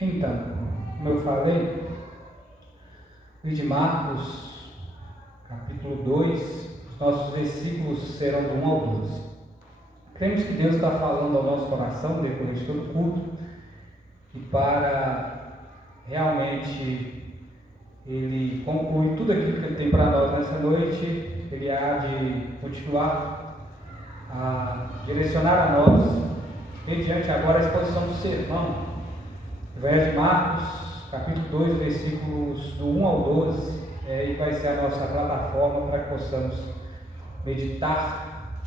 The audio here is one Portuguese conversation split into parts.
Então, como eu falei, livro de Marcos, capítulo 2, os nossos versículos serão do 1 ao 12. Cremos que Deus está falando ao nosso coração depois de todo o culto, e para realmente Ele concluir tudo aquilo que Ele tem para nós nessa noite, Ele há de continuar a direcionar a nós, mediante agora a exposição do sermão, Evangelho de Marcos, capítulo 2, versículos do 1 ao 12, e vai ser a nossa plataforma para que possamos meditar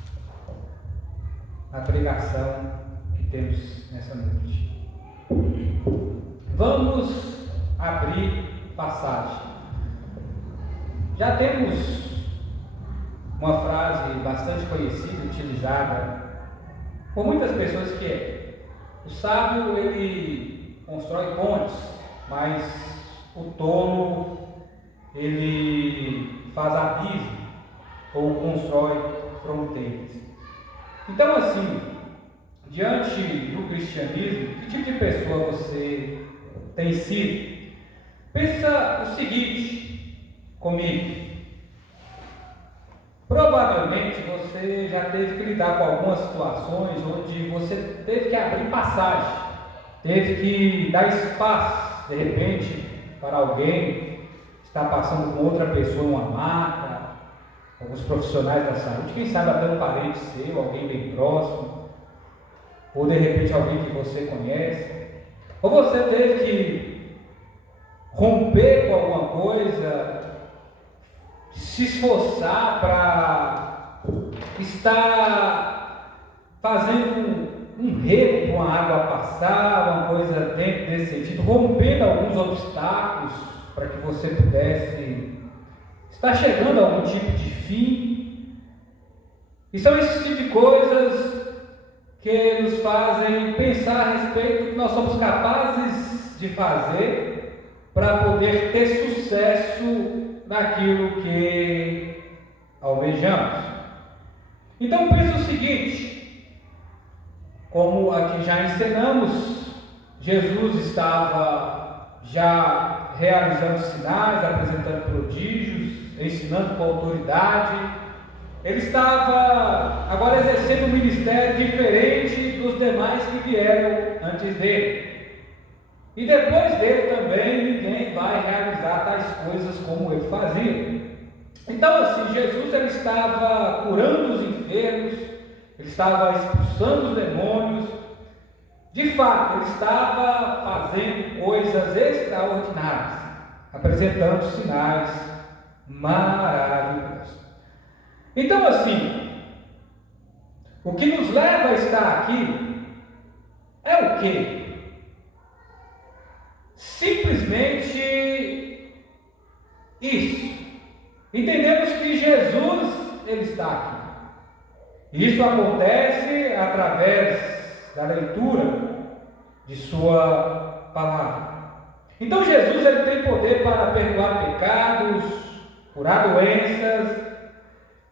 na pregação que temos nessa noite. Vamos abrir passagem. Já temos uma frase bastante conhecida, utilizada por muitas pessoas, que é: o sábio ele constrói pontes, mas o tolo ele faz abismo ou constrói fronteiras. Então, assim, diante do cristianismo, que tipo de pessoa você tem sido? Pensa o seguinte comigo. Provavelmente você já teve que lidar com algumas situações onde você teve que abrir passagem, teve que dar espaço, de repente, para alguém que está passando com outra pessoa em uma maca, alguns profissionais da saúde, quem sabe até um parente seu, alguém bem próximo, ou de repente alguém que você conhece, ou você teve que romper com alguma coisa, se esforçar para estar fazendo um rego com a água passar, uma coisa dentro desse sentido, rompendo alguns obstáculos para que você pudesse estar chegando a algum tipo de fim. E são esse tipo de coisas que nos fazem pensar a respeito do que nós somos capazes de fazer para poder ter sucesso naquilo que almejamos. Então pense o seguinte: como aqui já ensinamos, Jesus estava já realizando sinais, apresentando prodígios, ensinando com autoridade. Ele estava agora exercendo um ministério diferente dos demais que vieram antes dele. E depois dele também ninguém vai realizar tais coisas como ele fazia. Então, assim, Jesus ele estava curando os enfermos, ele estava expulsando os demônios. De fato, ele estava fazendo coisas extraordinárias, apresentando sinais maravilhosos. Então, assim, o que nos leva a estar aqui é o quê? Simplesmente isso. Entendemos que Jesus ele está aqui. Isso acontece através da leitura de sua palavra. Então Jesus ele tem poder para perdoar pecados, curar doenças.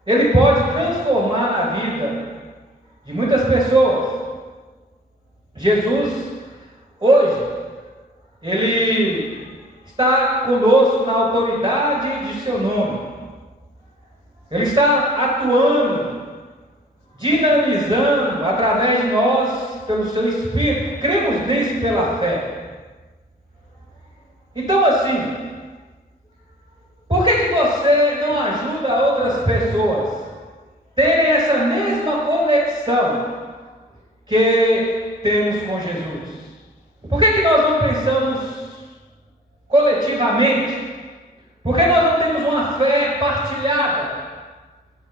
Ele pode transformar a vida de muitas pessoas. Jesus hoje ele está conosco na autoridade de seu nome. Ele está atuando, dinamizando através de nós pelo seu Espírito. Cremos nisso pela fé. Então, assim, por que você não ajuda outras pessoas a terem essa mesma conexão que temos com Jesus? Por que nós não pensamos coletivamente? Por que nós não temos uma fé partilhada?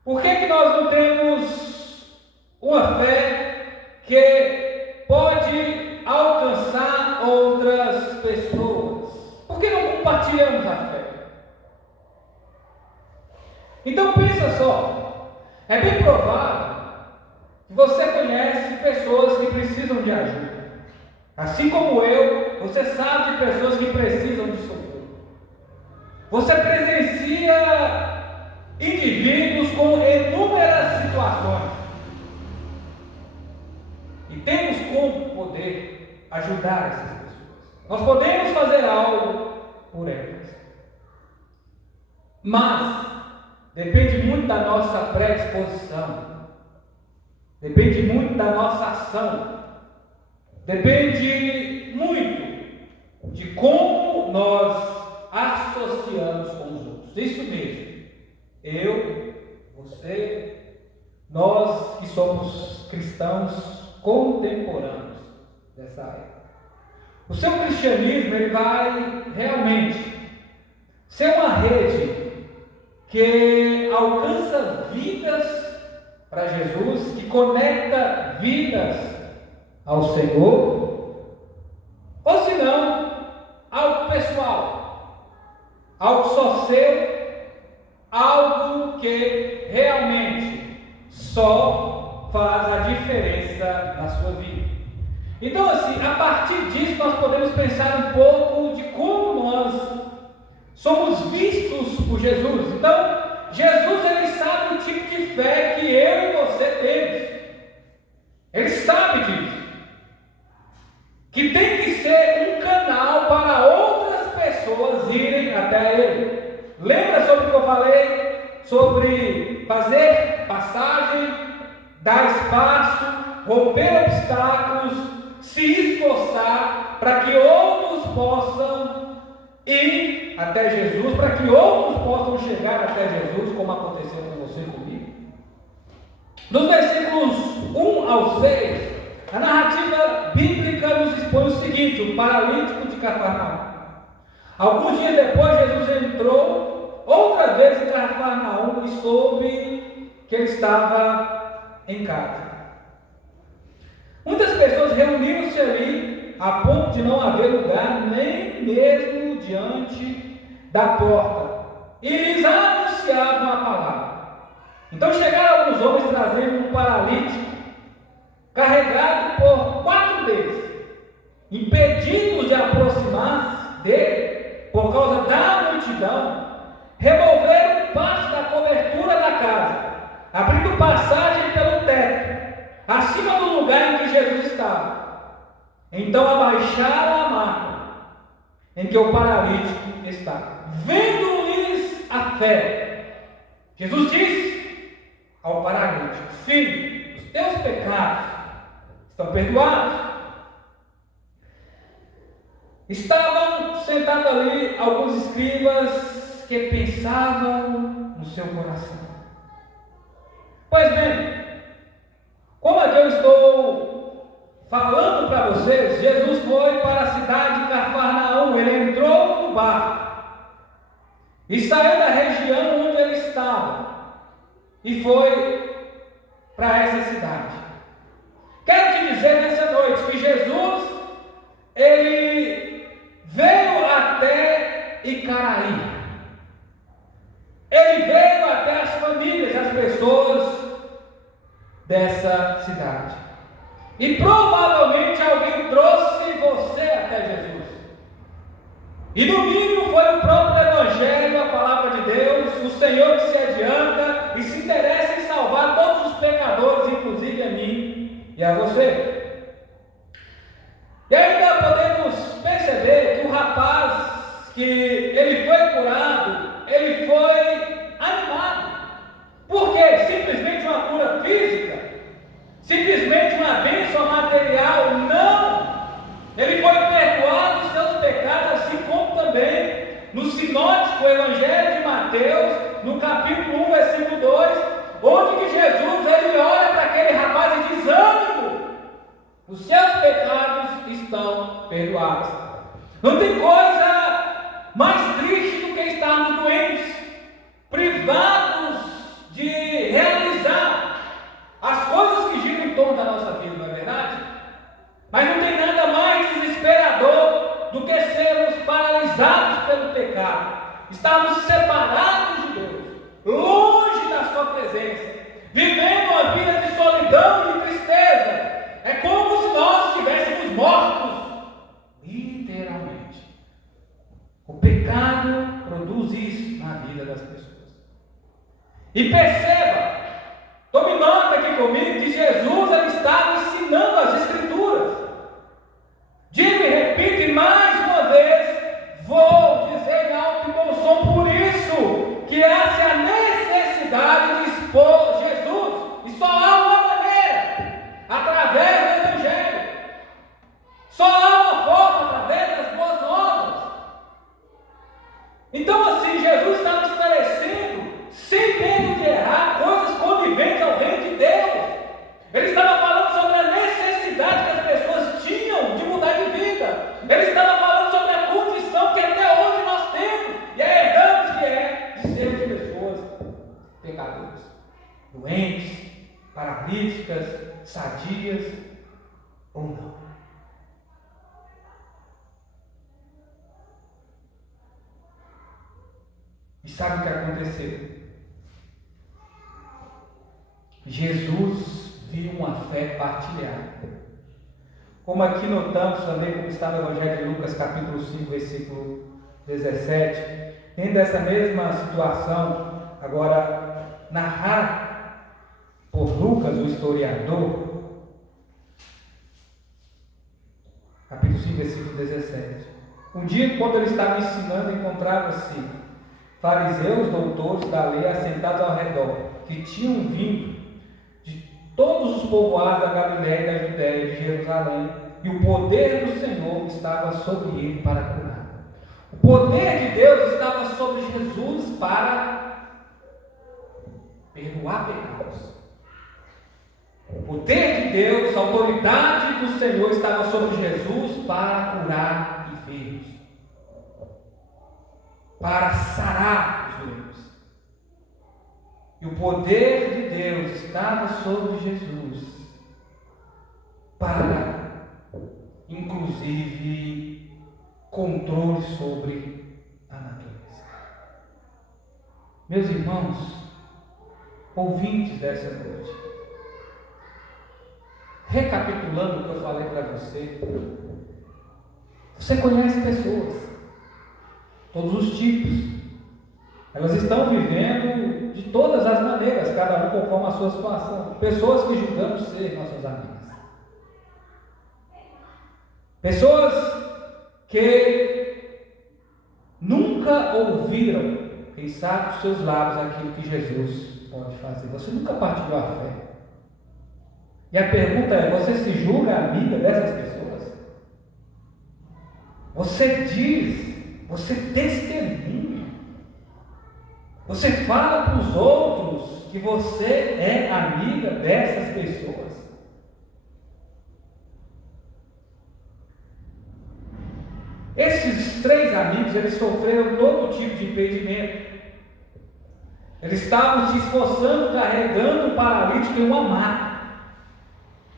Por que nós não temos uma fé que pode alcançar outras pessoas? Por que não compartilhamos a fé? Então pensa só, é bem provável que você conhece pessoas que precisam de ajuda. Assim como eu, você sabe de pessoas que precisam de socorro. Você presencia indivíduos com inúmeras situações. E temos como poder ajudar essas pessoas. Nós podemos fazer algo por elas. Mas depende muito da nossa predisposição. Depende muito da nossa ação. Depende muito de como nós associamos com os outros. Isso mesmo. Eu, você, nós que somos cristãos contemporâneos dessa época. O seu cristianismo ele vai realmente ser uma rede que alcança vidas para Jesus, que conecta vidas ao Senhor, ou se não, algo pessoal, algo só seu, algo que realmente só faz a diferença na sua vida. Então, assim, a partir disso nós podemos pensar um pouco de como nós somos vistos por Jesus. Então, Jesus ele sabe o tipo de fé que eu e você temos. Ele sabe disso. Que tem que ser um canal para outras pessoas irem até Ele. Lembra sobre o que eu falei? Sobre fazer passagem, dar espaço, romper obstáculos, se esforçar para que outros possam ir até Jesus, para que outros possam chegar até Jesus, como aconteceu com você e comigo. Nos versículos 1 ao 6, a narrativa bíblica nos expõe o seguinte: o paralítico de Cafarnaum. Alguns dias depois, Jesus entrou outra vez em Cafarnaum e soube que ele estava em casa. Muitas pessoas reuniram-se ali a ponto de não haver lugar nem mesmo diante da porta, e lhes anunciavam a palavra. Então chegaram alguns homens trazendo um paralítico carregado por 4 deles, impedindo-os de aproximar-se dele por causa da multidão. Removeram parte da cobertura da casa, abrindo passagem pelo teto, acima do lugar em que Jesus estava. Então abaixaram a maca em que o paralítico estava. Vendo-lhes a fé, Jesus disse ao paralítico: filho, os teus pecados estão perdoados. Estavam sentados ali alguns escribas que pensavam no seu coração: pois bem, como é que eu estou falando para vocês, Jesus foi para a cidade de Cafarnaum. Ele entrou no barco e saiu da região onde ele estava e foi para essa cidade. Quero te dizer nessa noite que Jesus ele veio até Icaraí. Ele veio até as famílias, as pessoas dessa cidade. E provavelmente alguém trouxe você até Jesus. E no mínimo foi o próprio Evangelho, a palavra de Deus, o Senhor que se adianta e se interessa em salvar todos os pecadores, inclusive a mim e a você. E ainda podemos perceber que o rapaz que ele foi curado, ele foi animado. Por quê? Simplesmente uma cura física? Simplesmente uma bênção material? Não! Ele foi perdoado dos seus pecados, assim como também no sinótico Evangelho de Mateus, no capítulo 1, versículo 2, onde que Jesus ele olha para aquele rapaz e diz: ânimo, os seus pecados estão perdoados. Não tem coisa mais triste do que estarmos doentes, privados de realizar as coisas que giram em torno da nossa vida, não é verdade? Mas não tem nada mais desesperador do que sermos paralisados pelo pecado, estarmos separados de Deus, longe da sua presença, vivendo uma vida de solidão, de tristeza. É como se nós estivéssemos mortos, literalmente. O pecado produz isso na vida das pessoas. E perceba, tome nota aqui comigo, que Jesus ele estava ensinando as Escrituras. Digo e repito, e mais pecadores, doentes, paralíticas, sadias ou não. E sabe o que aconteceu? Jesus viu uma fé partilhada. Como aqui notamos também, como está no Evangelho de Lucas, capítulo 5, versículo 17, tendo essa mesma situação, agora narrada por Lucas, o historiador, capítulo 5, versículo 17. Um dia, quando ele estava ensinando, encontrava-se fariseus, doutores da lei, assentados ao redor, que tinham vindo de todos os povoados da Galiléia, da Judéia, de Jerusalém, e o poder do Senhor estava sobre ele para curar. O poder de Deus estava sobre Jesus para perdoar pecados. O poder de Deus, a autoridade do Senhor estava sobre Jesus para curar enfermos, para sarar os doentes. E o poder de Deus estava sobre Jesus para, inclusive, controle sobre a natureza. Meus irmãos, ouvintes dessa noite, recapitulando o que eu falei para você, você conhece pessoas, todos os tipos. Elas estão vivendo de todas as maneiras, cada um conforme a sua situação. Pessoas que julgamos ser nossas amigas. Pessoas que nunca ouviram, quem sabe, dos seus lábios aquilo que Jesus pode fazer. Você nunca partilhou a fé. E a pergunta é: você se julga amiga dessas pessoas? Você diz, você testemunha, você fala para os outros que você é amiga dessas pessoas? Esses três amigos, eles sofreram todo tipo de impedimento. Eles estavam se esforçando, carregando um paralítico em uma maca.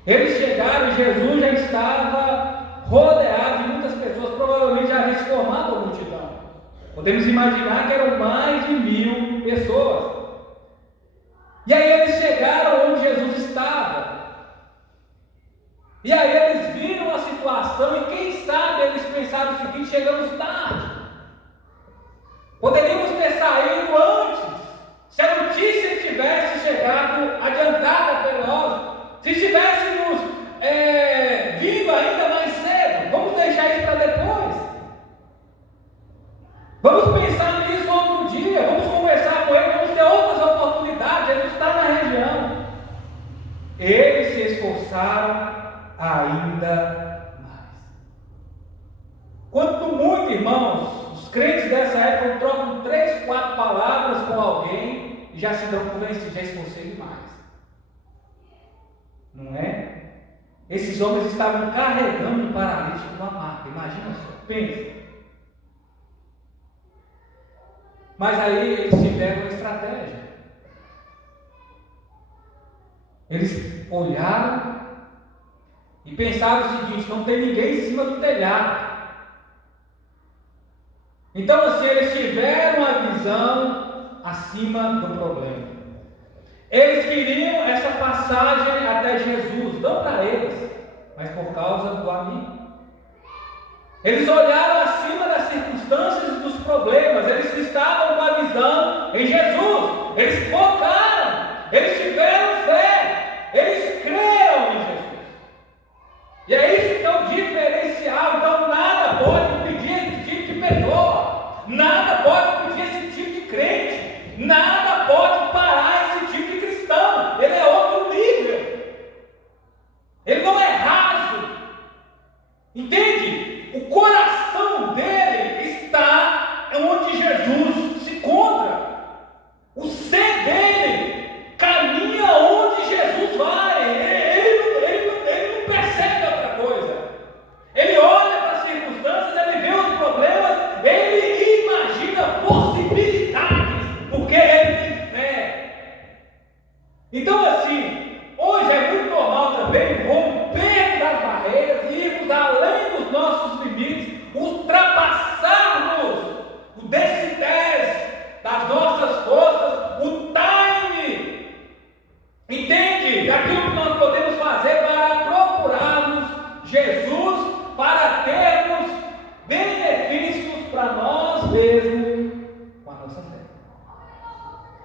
Eles chegaram e Jesus já estava rodeado de muitas pessoas, provavelmente já havia se formado a multidão. Podemos imaginar que eram mais de 1000 pessoas. E aí eles chegaram onde Jesus estava. E aí eles viram a situação e quem sabe eles pensaram o seguinte: chegamos tarde. Poderíamos ter saído antes, se a notícia tivesse chegado adiantada para nós. Se tivéssemos vindo ainda mais cedo, vamos deixar isso para depois. Vamos pensar nisso outro dia, vamos conversar com ele, vamos ter outras oportunidades, ele está na região. Eles se esforçaram ainda mais. Quanto muito, irmãos, os crentes dessa época trocam 3, 4 palavras com alguém e já se dão convencidos, já esforcei demais. Não é? Esses homens estavam carregando um paralítico numa maca. Imagina só, pensa. Mas aí eles tiveram uma estratégia. Eles olharam e pensaram o seguinte: não tem ninguém em cima do telhado. Então assim, eles tiveram a visão acima do problema. Eles queriam essa passagem até Jesus, não para eles, mas por causa do amigo. Eles olharam acima das circunstâncias e dos problemas, eles estavam com a visão em Jesus, eles focaram, eles tiveram fé, eles creram em Jesus. E é isso que é o diferencial. Então nada pode impedir esse tipo de pessoa, nada pode impedir esse tipo de crente, nada pode parar esse tipo de cristão. Ele é outro nível, ele não é raso, entende? O coração dele está onde Jesus se encontra. O ser dele caminha onde Jesus vai. Ele não percebe outra coisa. Ele olha para as circunstâncias, ele vê os problemas, ele imagina possibilidades, porque ele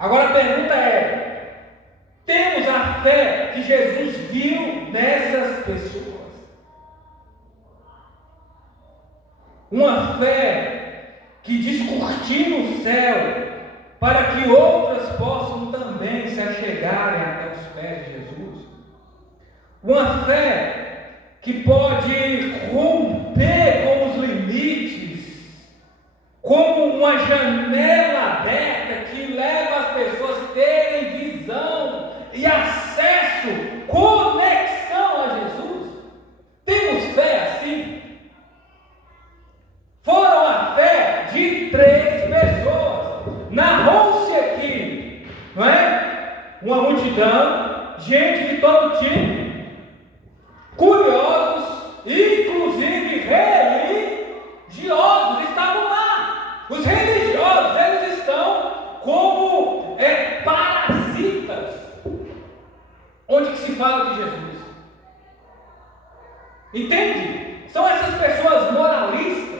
Agora a pergunta é: temos a fé que Jesus viu nessas pessoas? Uma fé que descortina o céu para que outras possam também se achegarem até os pés de Jesus. Uma fé que pode romper com os limites, como uma janela aberta que leva as pessoas a terem visão e acesso, conexão a Jesus. Temos fé assim? Foram a fé de 3 pessoas. Narrou-se aqui, não é? Uma multidão, gente de todo tipo, curiosos, inclusive religiosos estavam lá. Os religiosos, eles estão como parasitas, onde que se fala de Jesus. Entende? São essas pessoas moralistas.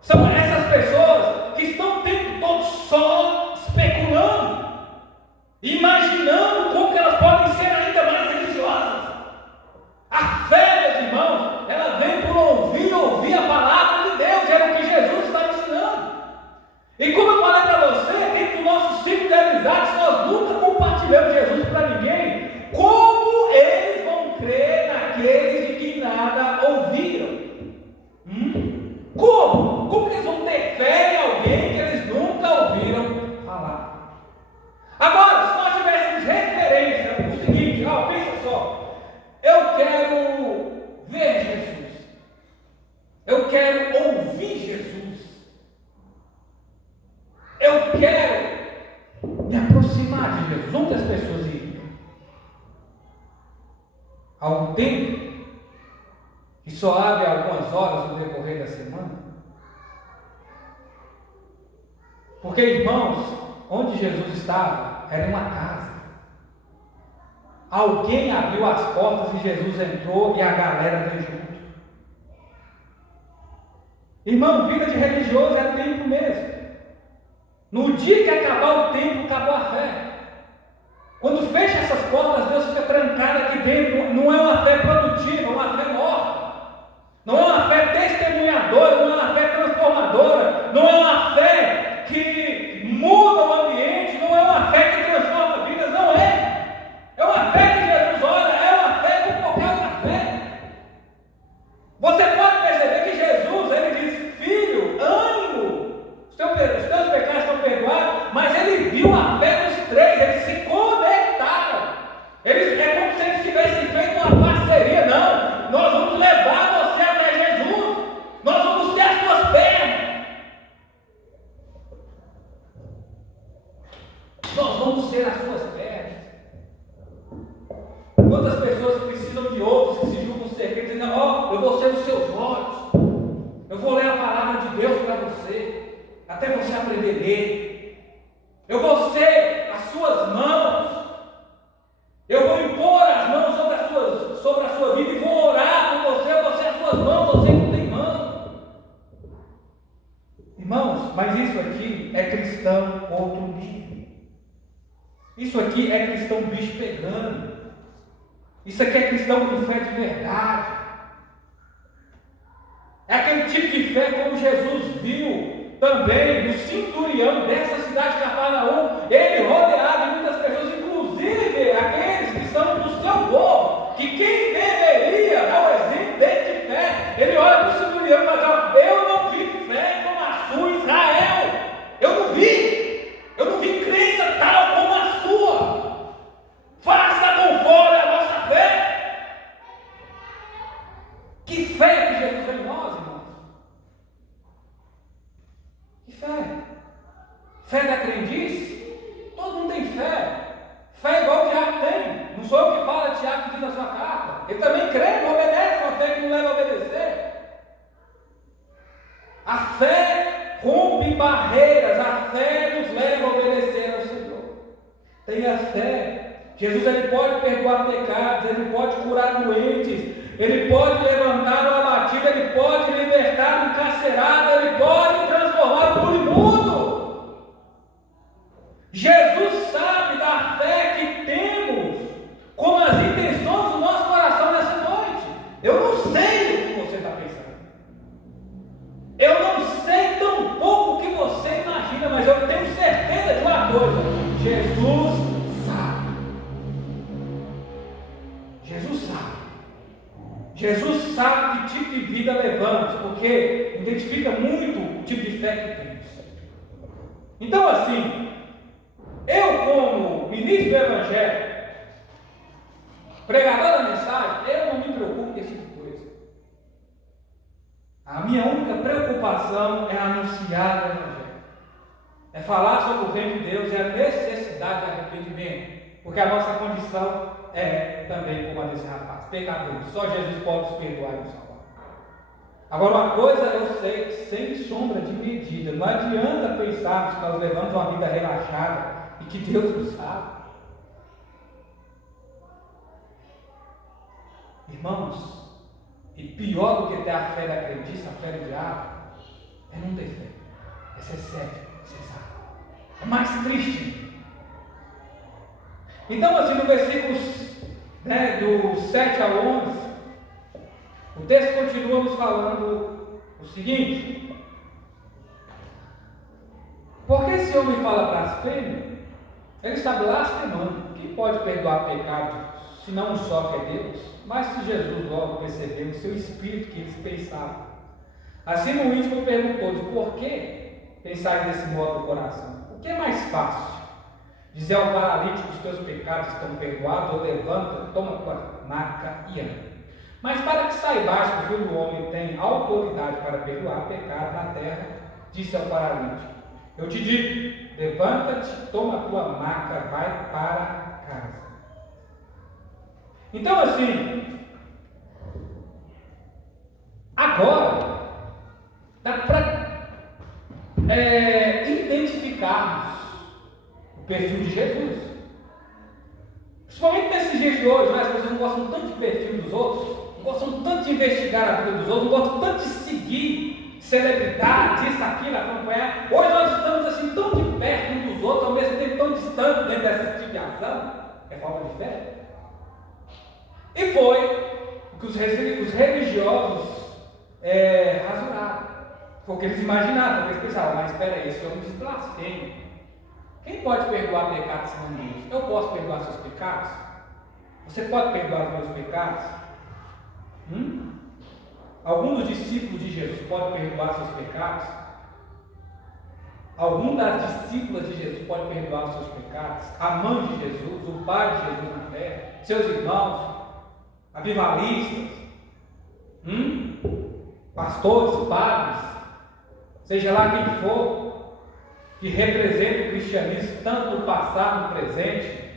São essas pessoas que estão o tempo todo só especulando, imaginando como que elas podem ser ainda mais religiosas. A fé, meus irmãos, ela vem por ouvir a palavra de Deus, era o que Jesus estava ensinando. E como eu falei para você, dentro do nosso ciclo de amizades, nós nunca compartilhamos Jesus para ninguém. Como eles vão crer naqueles de que nada ouviram? Como? Como que eles vão ter fé em alguém que eles nunca ouviram falar? Agora, se nós tivéssemos referência, o seguinte, pensa só, eu quero ver Jesus, eu quero ouvir Jesus, eu quero me aproximar de Jesus. Onde as pessoas iriam? Há um tempo que só abre algumas horas no decorrer da semana? Porque, irmãos, onde Jesus estava era uma casa. Alguém abriu as portas e Jesus entrou e a galera veio junto. Irmão, vida de religioso é tempo mesmo. No dia que acabar o tempo, acabou a fé. Quando fecha essas portas, Deus fica trancado aqui dentro. Não é uma fé produtiva, é uma fé morta. Não é uma fé testemunhadora, não é uma fé transformadora, não é uma fé que muda o ambiente, não é uma fé que transforma vidas, não é. É uma fé que Jesus olha, é uma fé como qualquer outra fé. Você pode perceber que Jesus, ele diz: filho, ânimo, os teus pecados estão perdoados, mas ele viu a fé dos 3, eles se conectaram. É como se eles tivessem feito uma parceria. Não, nós vamos levar você até Jesus, nós vamos ser as tuas pernas, nós vamos ser as tuas pernas. Quantas pessoas precisam de outros que se julgam ser, dizendo: eu vou ser os seus olhos, eu vou ler a palavra de Deus para você, até você aprender a ler, eu vou ser as suas mãos, eu vou impor as mãos sobre a sua vida e vou orar por você, eu vou ser as suas mãos, você não tem mão. Irmãos, mas isso aqui é cristão outro nível. Isso aqui é cristão bicho pegando. Isso aqui é cristão com fé de verdade. É aquele tipo de fé como Jesus viu também no centurião dessa cidade de Cafarnaum. Ele rodeado de muitas pessoas, inclusive aqueles que são do seu povo, que quem deveria dar o exemplo deste fé, ele olha para o centurião e fala: eu não vi fé como a sua, Israel. Eu não vi crença tal como a sua. Faça conforme a vossa fé. Que fé que Jesus tem em nós, irmãos? Que fé? Fé da crendice? Todo mundo tem fé. Fé igual o Tiago tem. Não sou eu que falo, é Tiago que diz na sua carta. Ele também crê, não obedece, uma fé que não leva a obedecer. A fé rompe barreiras, a fé nos leva a obedecer ao Senhor. Tenha fé. Jesus, ele pode perdoar pecados, ele pode curar doentes, ele pode levantar o abatido, ele pode libertar o encarcerado, ele pode transformar o imundo. Jesus sabe da fé que temos, como as intenções do nosso coração nessa noite. Eu não sei o que você está pensando. Eu não sei tão pouco o que você imagina, mas eu tenho certeza de uma coisa: Jesus sabe. Jesus sabe. Jesus sabe que tipo de vida levamos, porque identifica muito o tipo de fé que temos. Então, assim, eu, como ministro do Evangelho, pregador da mensagem, eu não me preocupo com esse tipo de coisa. A minha única preocupação é anunciar o Evangelho, é falar sobre o reino de Deus, é a necessidade de arrependimento, porque a nossa condição é também como a desse rapaz, pecadores. Só Jesus pode nos perdoar e nos salvar. Agora, uma coisa eu sei, sem sombra de medida, não adianta pensarmos que nós levamos uma vida relaxada e que Deus nos sabe. Irmãos, e pior do que ter a fé da crendice, a fé do diabo, é não ter fé, é ser cego, ser sabe. É mais triste. Então, assim, no versículos do 7 ao 11, o texto continua nos falando o seguinte: porque esse homem fala blasfêmia, ele está blasfemando. Quem pode perdoar pecado, se não só que é Deus? Mas se Jesus logo percebeu o seu espírito que eles pensavam. Assim no íntimo perguntou-lhes: por que pensais desse modo no coração? O que é mais fácil? Dizer ao paralítico: os teus pecados estão perdoados, ou levanta, toma tua maca e anda. Mas para que saibais que o Filho do Homem tem autoridade para perdoar pecado na terra, disse ao paralítico: eu te digo, levanta-te, toma a tua maca, vai para casa. Então, assim, agora dá para identificarmos o perfil de Jesus. Principalmente nesses dias de hoje, as pessoas não gostam tanto de perfil dos outros, não gostam tanto de investigar a vida dos outros, não gostam tanto de seguir celebridades, isso, aquilo, acompanhar. Hoje nós estamos assim tão de perto uns dos outros, ao mesmo tempo tão distantes dentro dessa tipo de ação. É falta de fé. E foi o que os religiosos rasuraram. Foi o que eles imaginavam, porque eles pensavam: mas espera aí, esse homem diz blasfêmia. Quem pode perdoar pecados senão Deus? Eu posso perdoar seus pecados? Você pode perdoar os meus pecados? Algum dos discípulos de Jesus pode perdoar seus pecados? Algum das discípulas de Jesus pode perdoar os seus pecados? A mãe de Jesus, o pai de Jesus na terra, seus irmãos, avivalistas, pastores, padres, seja lá quem for, que representa o cristianismo tanto no passado, no presente.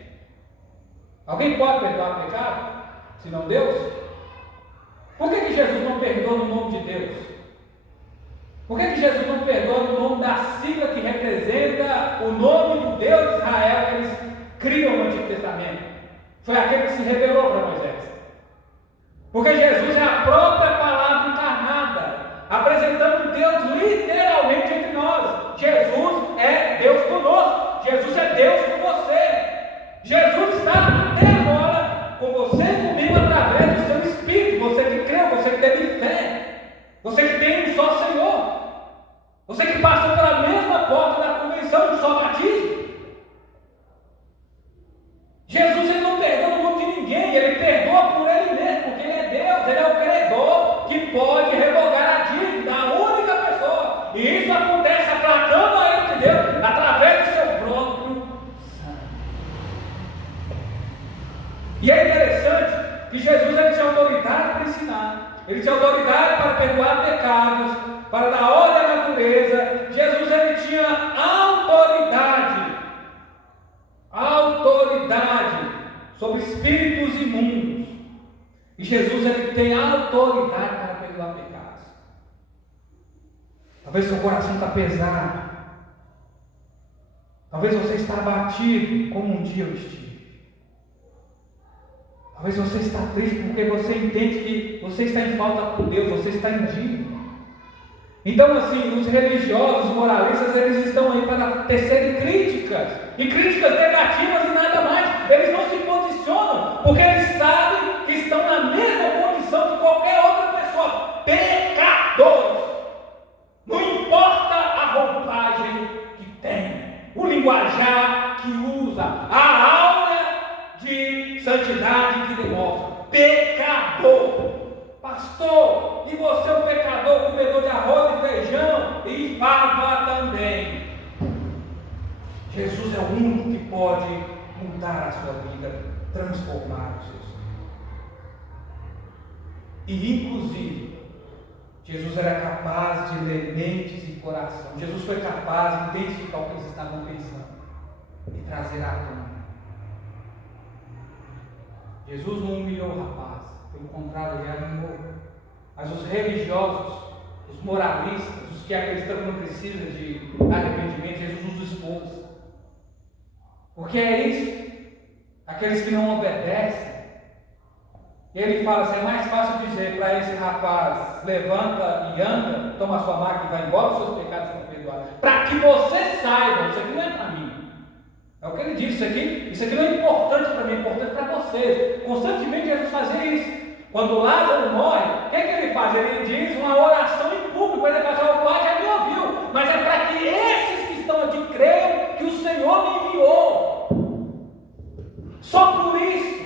Alguém pode perdoar pecado? Senão Deus? Por que Jesus não perdoa no nome de Deus? Por que Jesus não perdoa no nome da sigla que representa o nome do Deus de Israel que eles criam no Antigo Testamento? Foi aquele que se revelou para Moisés. Porque Jesus é a própria palavra encarnada, apresentando Deus literalmente entre nós. Jesus é Deus conosco. Jesus é Deus com você. Jesus está até agora com você e comigo através do seu Espírito. Você que creu, você que teve fé, você que tem um só Senhor, você que passou pela mesma porta da convenção de um só batismo. Jesus, ele não perdoa no nome de ninguém, ele perdoa por ele mesmo, porque ele é Deus, ele é o credor que pode revogar a dívida, a única pessoa. E isso acontece aplatando a ira de Deus através do seu próprio sangue. E é interessante que Jesus, ele tinha autoridade para ensinar, ele tinha autoridade para perdoar pecados, para dar ordem à natureza. Jesus, ele tinha autoridade sobre espíritos imundos. E Jesus, ele tem autoridade para perdoar pecados. Talvez seu coração está pesado. Talvez você está abatido como um dia eu estive. Talvez você está triste porque você entende que você está em falta com Deus, você está em dívida. Então, assim, os religiosos, os moralistas, eles estão aí para tecerem críticas críticas, e críticas negativas e nada mais. Eles não se posicionam, porque eles sabem que estão na mesma condição que qualquer outra pessoa, pecadores. Não importa a roupagem que tem, o linguajar que usa, a aura de santidade que demonstra. Pecador. Pastor, e você é um pecador, comedor de arroz e feijão e fava também. Jesus é o único que pode mudar a sua vida, transformar os seus. E inclusive, Jesus era capaz de ler mentes e coração. Jesus foi capaz de identificar o que eles estavam pensando e trazer à tona. Jesus não humilhou o rapaz, pelo contrário, ele animou. Mas os religiosos, os moralistas, os que acreditam que não precisam de arrependimento, Jesus os expôs. Porque é isso, aqueles que não obedecem. E ele fala assim: é mais fácil dizer para esse rapaz: levanta e anda, toma a sua maca e vai embora, os seus pecados estão perdoados. Para que você saiba, isso aqui não é para mim. É o que ele diz, isso aqui não é importante para mim, é importante para vocês. Constantemente Jesus fazia isso. Quando Lázaro morre, o que ele faz? Ele diz uma oração em público, ele fala: o Pai já me ouviu, mas é para que esses que estão aqui creiam que o Senhor me enviou. Só por isso.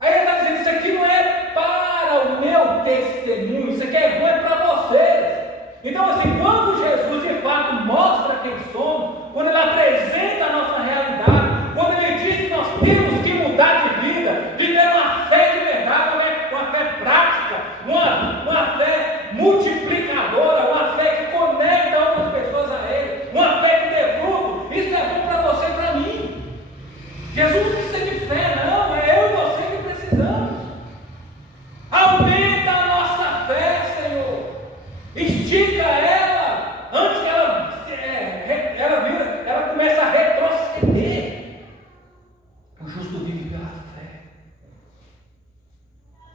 Aí ele está dizendo: isso aqui não é para o meu testemunho, isso aqui é bom para vocês. Então, assim, quando Jesus de fato mostra quem somos, quando ele apresenta a nossa realidade, quando ele diz que nós temos que mudar de vida, de ter uma fé de verdade, uma fé prática, uma fé multiplicadora, uma fé que conecta outras pessoas a ele, uma fé que dê fruto, isso é bom para você e para mim. Jesus não precisa de fé, não, é eu e você que precisamos. Aumenta a nossa fé, Senhor. Estica ela antes que ela comece a retroceder. O justo vive pela fé.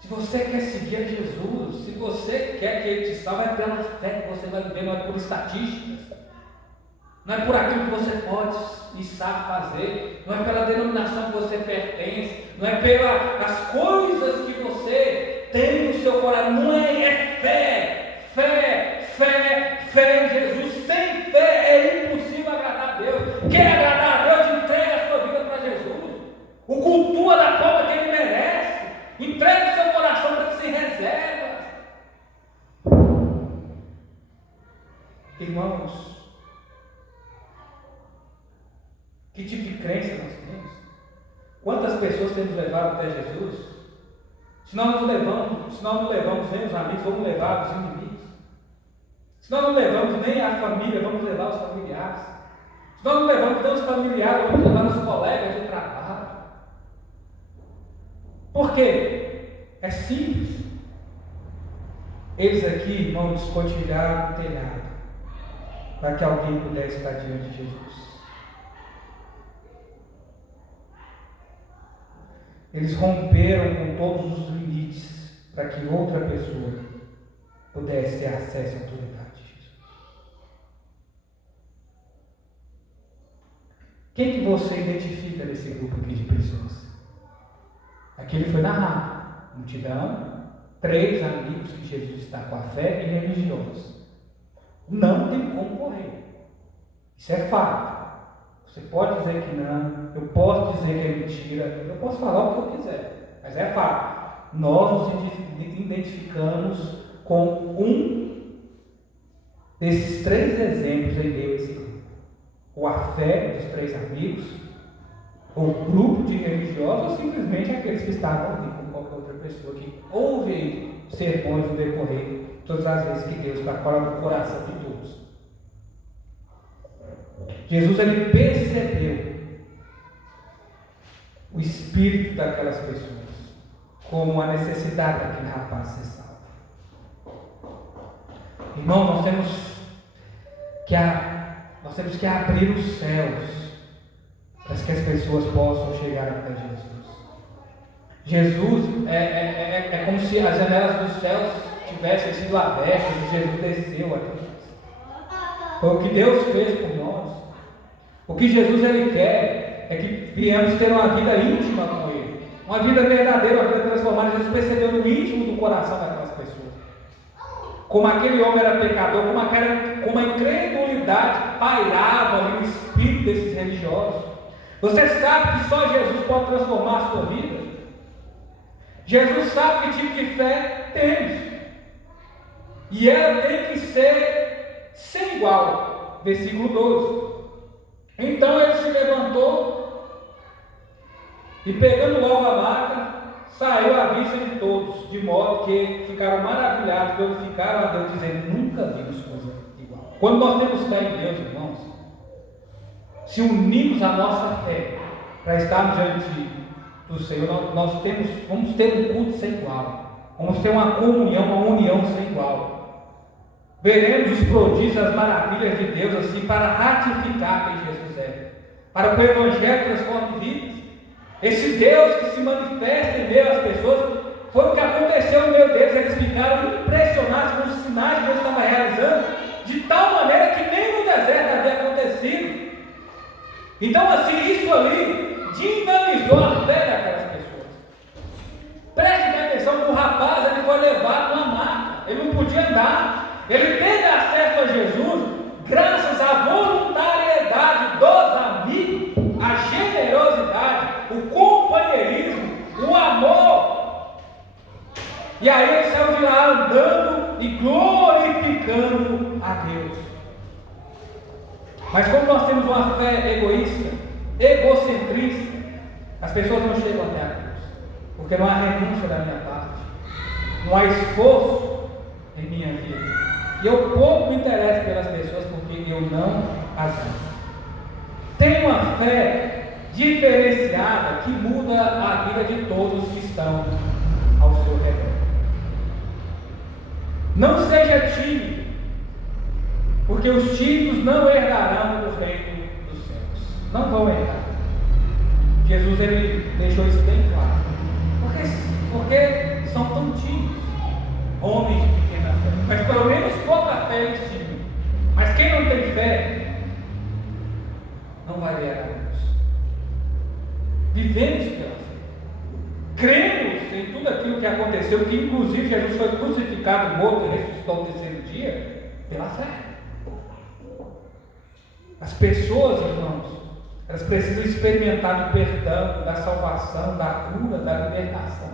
Se você quer seguir a Jesus, se você quer que Ele te salve, é pela fé que você vai viver, não é por estatísticas, não é por aquilo que você pode e sabe fazer, não é pela denominação que você pertence, não é pelas coisas que você tem no seu coração, não é fé. Fé em Jesus. Sem fé é impossível agradar a Deus. Quer agradar a Deus? Entrega a sua vida para Jesus. O cultua da forma que Ele merece. Entrega o seu coração para que se reserva. Irmãos, que tipo de crença nós temos? Quantas pessoas temos levado até Jesus? Se nós não levamos nem os amigos, vamos levar os inimigos. Se nós não levamos nem a família, vamos levar os familiares. Se nós não levamos nem os familiares, vamos levar os colegas de trabalho. Por quê? É simples. Eles aqui, irmãos, escotilharam o telhado para que alguém pudesse estar diante de Jesus. Eles romperam com todos os limites para que outra pessoa pudesse ter acesso à autoridade de Jesus. Quem que você identifica desse grupo aqui de pessoas? Aqui ele foi narrado. Multidão, 3 amigos que Jesus está com a fé e religiosos. Não tem como correr. Isso é fato. Você pode dizer que não, eu posso dizer que é mentira, eu posso falar o que eu quiser, mas é fato. Nós nos identificamos com um desses 3 exemplos em meio a esse grupo. Ou a fé dos 3 amigos, ou o grupo de religiosos, ou simplesmente aqueles que estavam ali com qualquer outra pessoa que ouve sermões no decorrer todas as vezes que Deus está fora do coração de todos. Jesus, ele percebeu o espírito daquelas pessoas, como a necessidade daquele rapaz ser salvo. Irmão, nós temos que abrir os céus para que as pessoas possam chegar até Jesus. Jesus é como se as janelas dos céus tivessem sido abertas e Jesus desceu aqui. Foi o que Deus fez por nós. O que Jesus ele quer é que viemos ter uma vida íntima com Ele, uma vida verdadeira, uma vida transformada. Jesus percebeu no íntimo do coração daquelas pessoas. Como aquele homem era pecador, como a incredulidade pairava ali no espírito desses religiosos. Você sabe que só Jesus pode transformar a sua vida? Jesus sabe que tipo de fé temos. E ela tem que ser sem igual. Versículo 12. Então ele se levantou e, pegando logo a maca, saiu à vista de todos, de modo que ficaram maravilhados, glorificaram a Deus, dizendo: nunca vimos coisa igual. Quando nós temos fé em Deus, irmãos, se unimos a nossa fé para estarmos diante do Senhor, nós vamos ter um culto sem igual, vamos ter uma comunhão, uma união sem igual. Veremos os prodígios, as maravilhas de Deus, assim, para ratificar quem Jesus é, para que o Evangelho transforme vidas. Esse Deus que se manifesta em meio às pessoas, foi o que aconteceu no meio deles. Eles ficaram impressionados com os sinais que Deus estava realizando, de tal maneira que nem no deserto havia acontecido. Então, assim, isso ali dinamizou a fé daquelas pessoas. Preste atenção que o rapaz ele foi levado numa maca, ele não podia andar. Ele teve acesso a Jesus graças à voluntariedade dos amigos, à generosidade, o companheirismo, o amor. E aí ele saiu de lá andando e glorificando a Deus. Mas como nós temos uma fé egoísta, egocentrista, as pessoas não chegam até a Deus, porque não há renúncia da minha parte, não há esforço em minha vida. E eu pouco me interesso pelas pessoas porque eu não as amo. Tem uma fé diferenciada que muda a vida de todos que estão ao seu redor. Não seja tímido, porque os tímidos não herdarão o reino dos céus. Não vão herdar. Jesus ele deixou isso bem claro. Porque são tão tímidos, homens de pequena fé. Mas pelo menos pouca fé eles tinham. Mas quem não tem fé não vai ver a Deus. Vivemos pela fé. Cremos em tudo aquilo que aconteceu, que inclusive Jesus foi crucificado, morto e ressuscitou no terceiro dia, pela fé. As pessoas, irmãos, elas precisam experimentar do perdão, da salvação, da cura, da libertação,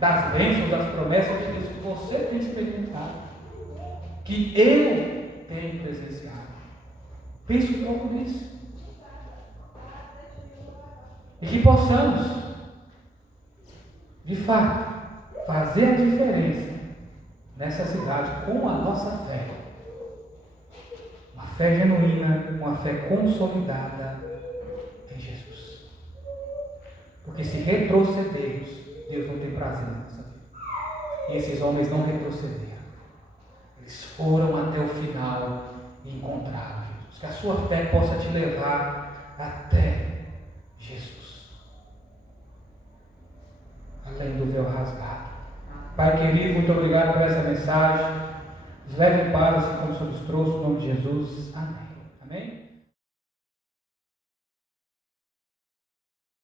das bênçãos, das promessas de Deus que você tem experimentado, que eu tenho presenciado. Pense um pouco nisso. E que possamos, de fato, fazer a diferença nessa cidade com a nossa fé. Uma fé genuína, uma fé consolidada em Jesus. Porque se retrocedermos, Deus não tem prazer na nossa vida. E esses homens não retrocederam. Eles foram até o final e encontraram Jesus. Que a sua fé possa te levar até Jesus. Além do véu rasgado. Pai querido, muito obrigado por essa mensagem. Nos leve em paz, assim como o Senhor nos trouxe, em nome de Jesus. Amém.